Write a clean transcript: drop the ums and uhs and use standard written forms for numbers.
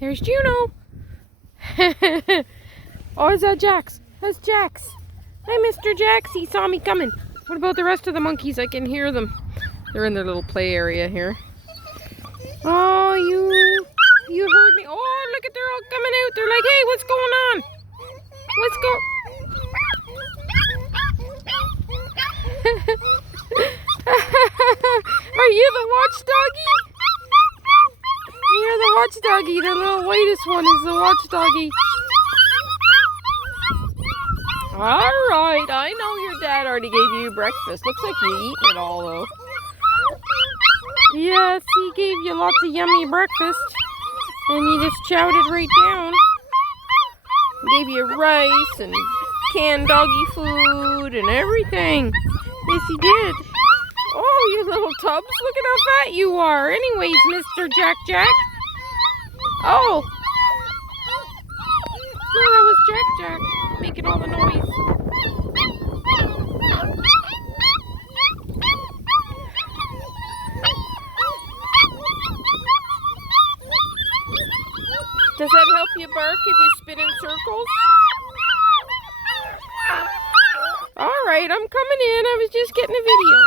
There's Juno. Oh, is that Jax? That's Jax. Hi, Mr. Jax. He saw me coming. What about the rest of the monkeys? I can hear them. They're in their little play area here. Oh, you heard me. Oh, look at, they're all coming out. They're like, hey, what's going on? What's Are you the watchdoggy? You're the watchdoggy. The little whitest one is the watchdoggy. Alright, I know your dad already gave you breakfast. Looks like you're eating it all though. Yes, he gave you lots of yummy breakfast. And you just chowed it right down. He gave you rice and canned doggy food and everything. Yes, he did. Oh, you little tubs. Look at how fat you are. Anyways, Mr. Jack. Oh. No, that was Jack making all the noise. Does that help you bark if you spin in circles? Alright, I'm coming in. I was just getting a video.